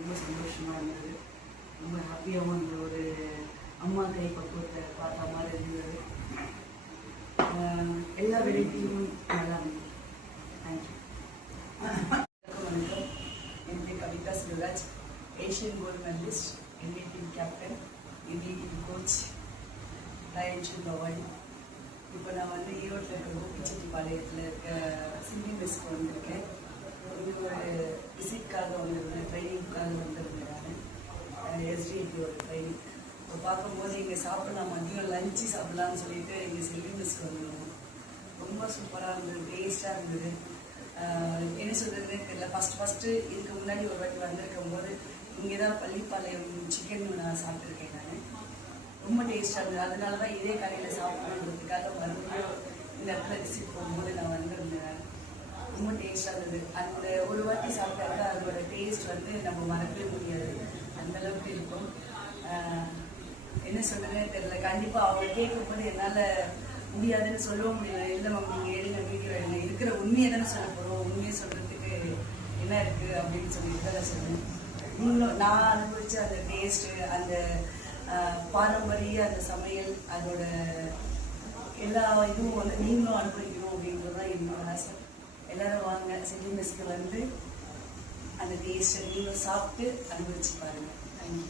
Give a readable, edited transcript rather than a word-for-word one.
ரொம்ப சந்தோஷமாக இருந்தது. ரொம்ப ஹாப்பியாகவும் இருந்தது. ஒரு அம்மா கை பக்குவத்தை பார்த்த மாதிரி இருந்தது. எல்லா வெரைட்டியும் நல்லா இருந்தது. தேங்க்யூ. வணக்கம். என் பேர் Kavitha Sivaraj, Asian gold medalist, இந்திய டீம் கேப்டன், இந்திய டீம் கோச், ராயன்ஷன் பவானி. இப்போ நான் வந்து ஈரோட்டில் இருக்கிற கோபிச்செட்டிப்பாளையத்தில் இருக்க சிந்தி மெஸ்க்கு வந்திருக்கேன். இது ஒரு விசிட்காக வந்திருந்தேன், ட்ரைனிங்காக வந்திருந்தேன். நான் எஸ்டிஐடியோட ட்ரைனிங். இப்போ பார்க்கும்போது இங்கே சாப்பிடலாம், மதியம் லஞ்சு சாப்பிட்லான்னு சொல்லிட்டு இங்கே சிந்தி மெஸ்க்கு வந்திருந்தோம். ரொம்ப சூப்பராக இருந்தது, டேஸ்ட்டாக இருந்தது. என்ன சொல்கிறதுனே தெரியல. ஃபஸ்ட்டு இதுக்கு முன்னாடி ஒரு வாட்டி வந்திருக்கும் போது இங்கே தான் பள்ளிப்பாளையம் சிக்கன் நான் சாப்பிட்ருக்கேன். நான் ரொம்ப டேஸ்ட்டாக இருந்தது. அதனால தான் இதே கடையில் சாப்பிடணுன்றதுக்காக மறுபடியும் இந்த இடத்துல விசிட் போகும்போது நான் வந்திருந்தேன். ரொம்ப டேஸ்ட்டாக இருந்தது. அந்த ஒரு வாட்டி சாப்பிட்டாக்க அதோட டேஸ்ட் வந்து நம்ம மறக்கவே முடியாது, அந்தளவுக்கு இருக்கும். என்ன சொல்கிறதுனே தெரியல. கண்டிப்பாக அவங்க கேட்கும்போது என்னால் முடியாதுன்னு சொல்லவும் முடியல. இல்லை மேம், நீங்கள் எடுங்க, வீடியோ எடுங்க, இருக்கிற உண்மையை தானே சொல்ல போகிறோம், உண்மையை சொல்கிறதுக்கு என்ன இருக்குது அப்படின்னு சொல்லிட்டு தான் சொல்லுவேன். நீங்களும் நான் அனுபவித்த அந்த டேஸ்ட்டு, அந்த பாரம்பரிய அந்த சமையல், அதோட எல்லா இதுவும் வந்து நீங்களும் அனுபவிக்கணும் அப்படின்றது தான் என்னோட ஆசை. எல்லோரும் வாங்க, சிந்தி மெஸ்க்கு வந்து அந்த டேஸ்ட்டை நீங்களும் சாப்பிட்டு அனுபவிச்சு பாருங்கள். தேங்க்யூ.